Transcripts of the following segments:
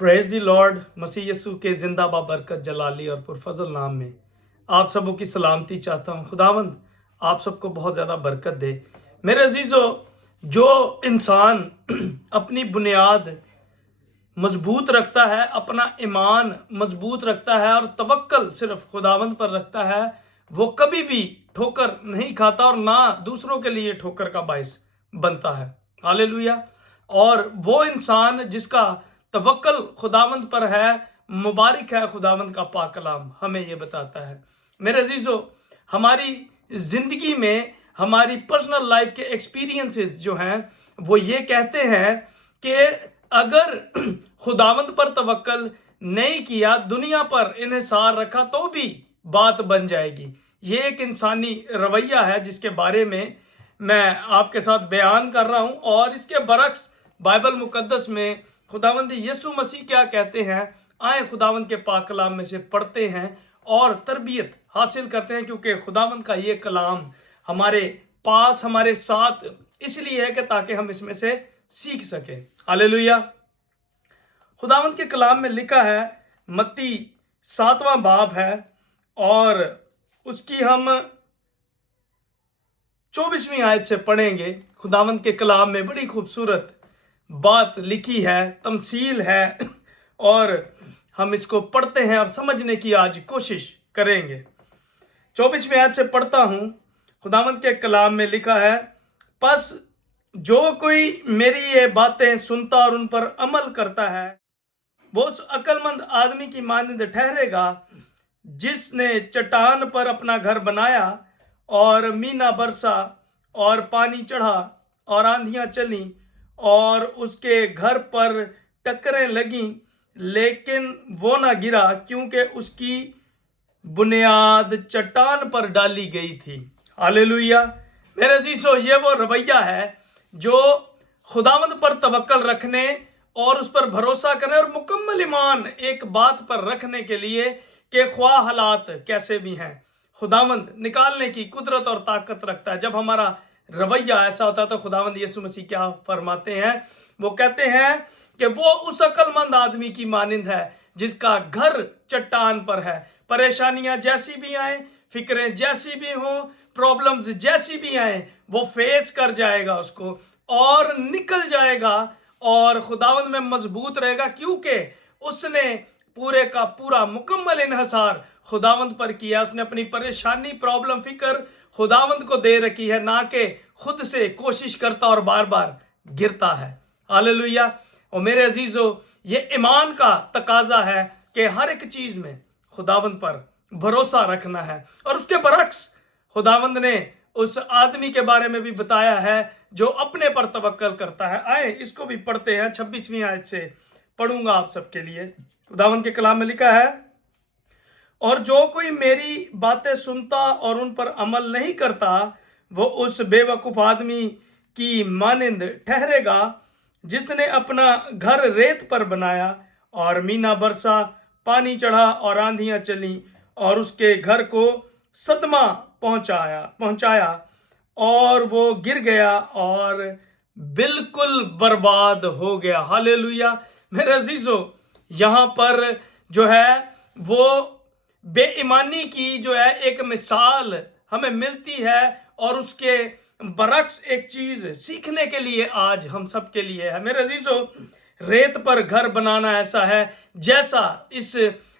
Praise दी Lord. मसीह यीशु के जिंदा बाबरकत जलाली और पुरफजल नाम में आप सबों की सलामती चाहता हूँ। खुदावंद आप सबको बहुत ज़्यादा बरकत दे। मेरे अजीज़ों, जो इंसान अपनी बुनियाद मजबूत रखता है, अपना ईमान मजबूत रखता है और तवक्कल सिर्फ खुदावंद पर रखता है, वो कभी भी ठोकर नहीं खाता और ना दूसरों के लिए ठोकर का बायस बनता है। हालेलुया। और वो इंसान जिसका तवक्कल खुदावंद पर है, मुबारक है खुदावंद का पाक कलाम हमें ये बताता है। मेरे अजीज़ों, हमारी ज़िंदगी में हमारी पर्सनल लाइफ के एक्सपीरियंसेस जो हैं वो ये कहते हैं कि अगर खुदावंद पर तवक्कल नहीं किया, दुनिया पर इन्हिसार रखा, तो भी बात बन जाएगी। ये एक इंसानी रवैया है जिसके बारे में मैं आपके साथ बयान कर रहा हूं। और इसके बरक्स बाइबल मुकद्दस में खुदावंद यीशु मसीह क्या कहते हैं, आए खुदावंद के पाक कलाम में से पढ़ते हैं और तरबियत हासिल करते हैं, क्योंकि खुदावंद का ये कलाम हमारे पास, हमारे साथ इसलिए है कि ताकि हम इसमें से सीख सकें। हालेलुया। खुदावंद के कलाम में लिखा है, मत्ती 7वां बाब है और उसकी हम 24वीं आयत से पढ़ेंगे। खुदावंद के कलाम में बड़ी खूबसूरत बात लिखी है, तमसील है, और हम इसको पढ़ते हैं और समझने की आज कोशिश करेंगे। 24वीं आयत से पढ़ता हूं। खुदावंद के कलाम में लिखा है, बस जो कोई मेरी ये बातें सुनता और उन पर अमल करता है, वो उस अक्लमंद आदमी की मानंद ठहरेगा जिसने चट्टान पर अपना घर बनाया और मीना बरसा और पानी चढ़ा और आंधियां चली और उसके घर पर टक्करें लगीं, लेकिन वो ना गिरा क्योंकि उसकी बुनियाद चट्टान पर डाली गई थी। हालेलुया। मेरे अजीजों, ये वो रवैया है जो खुदावंद पर तवक्कल रखने और उस पर भरोसा करने और मुकम्मल ईमान एक बात पर रखने के लिए कि ख्वाह हालात कैसे भी हैं, खुदावंद निकालने की कुदरत और ताकत रखता है। जब हमारा रवैया ऐसा होता है तो खुदावंद यीशु मसीह क्या फरमाते हैं, वो कहते हैं कि वो उस अक्लमंद आदमी की मानिंद है जिसका घर चट्टान पर है। परेशानियां जैसी भी आए, फिक्रें जैसी भी हों, प्रॉब्लम्स जैसी भी आए, वो फेस कर जाएगा उसको और निकल जाएगा और खुदावंद में मजबूत रहेगा, क्योंकि उसने पूरे का पूरा मुकम्मल इन्हसार खुदावंद पर किया। उसने अपनी परेशानी, प्रॉब्लम, फिक्र खुदावंद को दे रखी है, ना कि खुद से कोशिश करता और बार बार गिरता है। हालेलुया। और मेरे अजीजों, ये ईमान का तकाजा है कि हर एक चीज में खुदावंद पर भरोसा रखना है। और उसके बरक्स खुदावंद ने उस आदमी के बारे में भी बताया है जो अपने पर तवक्कल करता है। आए इसको भी पढ़ते हैं। 26वीं आयत से पढ़ूंगा आप सबके लिए। खुदावंद के कलाम में लिखा है, और जो कोई मेरी बातें सुनता और उन पर अमल नहीं करता, वो उस बेवकूफ आदमी की मानिंद ठहरेगा जिसने अपना घर रेत पर बनाया और मीना बरसा, पानी चढ़ा और आंधियां चली और उसके घर को सदमा पहुंचाया और वो गिर गया और बिल्कुल बर्बाद हो गया। हालेलुया। मेरे अजीजों, यहाँ पर जो है वो बेईमानी की जो है एक मिसाल हमें मिलती है और उसके बरक्स एक चीज सीखने के लिए आज हम सब के लिए है। मेरे अजीजों, रेत पर घर बनाना ऐसा है जैसा इस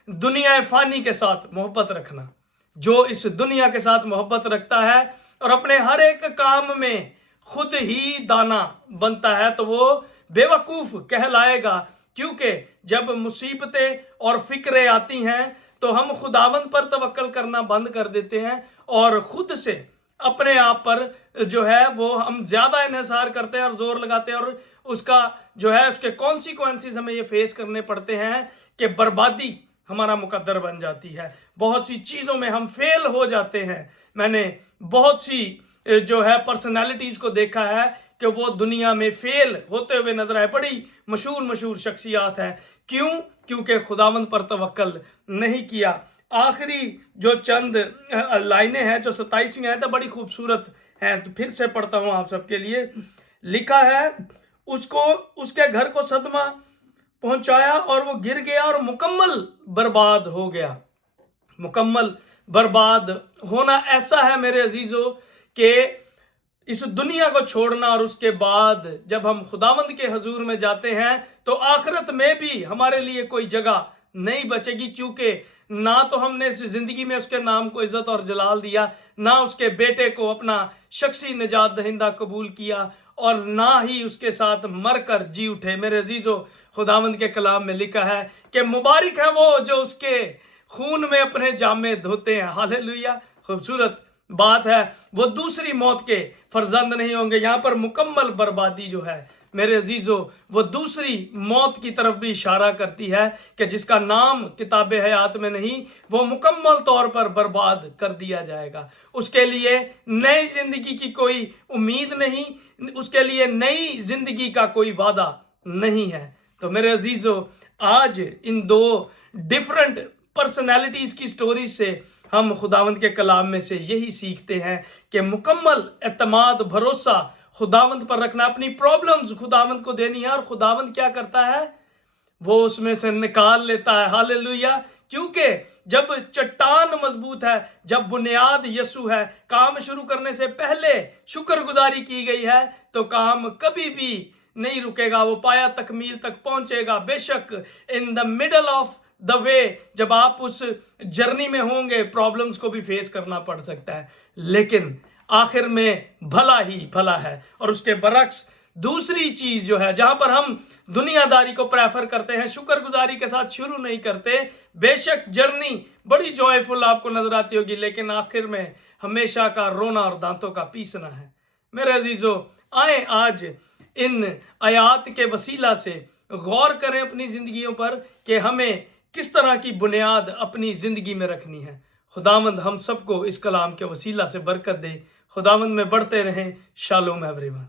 दुनिया फानी के साथ मोहब्बत रखना। जो इस दुनिया के साथ मोहब्बत रखता है और अपने हर एक काम में खुद ही दाना बनता है, तो वो बेवकूफ कहलाएगा, क्योंकि जब मुसीबतें और फिक्रें आती हैं तो हम खुदावंद पर तवक्कल करना बंद कर देते हैं और खुद से अपने आप पर जो है वो हम ज्यादा इन्हिसार करते हैं और जोर लगाते हैं, और उसका जो है उसके कॉन्सिक्वेंसेस हमें ये फेस करने पड़ते हैं कि बर्बादी हमारा मुकद्दर बन जाती है। बहुत सी चीजों में हम फेल हो जाते हैं। मैंने बहुत सी जो है पर्सनालिटीज को देखा है कि वो दुनिया में फेल होते हुए नजर आए। बड़ी मशहूर शख्सियात हैं। क्यों? क्योंकि खुदावंद पर तवक्कल नहीं किया। आखिरी जो चंद लाइनें हैं, जो 27वीं आयत है, बड़ी खूबसूरत हैं, तो फिर से पढ़ता हूं आप सबके लिए। लिखा है, उसको उसके घर को सदमा पहुंचाया और वो गिर गया और मुकम्मल बर्बाद हो गया। मुकम्मल बर्बाद होना ऐसा है मेरे अजीजों कि इस दुनिया को छोड़ना, और उसके बाद जब हम खुदावंद के हजूर में जाते हैं तो आखिरत में भी हमारे लिए कोई जगह नहीं बचेगी, क्योंकि ना तो हमने इस जिंदगी में उसके नाम को इज्जत और जलाल दिया, ना उसके बेटे को अपना शख्सी निजात दहिंदा कबूल किया, और ना ही उसके साथ मरकर जी उठे। मेरे अजीजों, खुदावंद के कलाम में लिखा है कि मुबारक है वो जो उसके खून में अपने जामे धोते हैं। हालेलुया, खूबसूरत बात है। वो दूसरी मौत के फर्जंद नहीं होंगे। यहाँ पर मुकम्मल बर्बादी जो है मेरे अजीजों, वो दूसरी मौत की तरफ भी इशारा करती है कि जिसका नाम किताब हयात में नहीं, वो मुकम्मल तौर पर बर्बाद कर दिया जाएगा। उसके लिए नई जिंदगी की कोई उम्मीद नहीं, उसके लिए नई जिंदगी का कोई वादा नहीं है। तो मेरे अजीजों, आज इन दो डिफरेंट पर्सनैलिटीज की स्टोरी से हम खुदावंद के कलाम में से यही सीखते हैं कि मुकम्मल एतमाद, भरोसा खुदावंद पर रखना, अपनी प्रॉब्लम्स खुदावंद को देनी है, और खुदावंद क्या करता है, वो उसमें से निकाल लेता है। हालेलुया, क्योंकि जब चट्टान मजबूत है, जब बुनियाद यसु है, काम शुरू करने से पहले शुक्रगुजारी की गई है, तो काम कभी भी नहीं रुकेगा, वो पाया तकमील तक पहुंचेगा। बेशक in the middle of the way, जब आप उस जर्नी में होंगे, प्रॉब्लम्स को भी फेस करना पड़ सकता है, लेकिन आखिर में भला ही भला है। और उसके बरक्स दूसरी चीज जो है, जहां पर हम दुनियादारी को प्रेफर करते हैं, शुक्रगुजारी के साथ शुरू नहीं करते, बेशक जर्नी बड़ी जॉयफुल आपको नजर आती होगी, लेकिन आखिर में हमेशा का रोना और दांतों का पीसना है। मेरे अजीजों, आए आज इन आयात के वसीला से गौर करें अपनी जिंदगियों पर कि हमें किस तरह की बुनियाद अपनी जिंदगी में रखनी है। खुदावंद हम सबको इस कलाम के वसीला से बरकत दे। खुदावंद में बढ़ते रहें। Shalom everyone.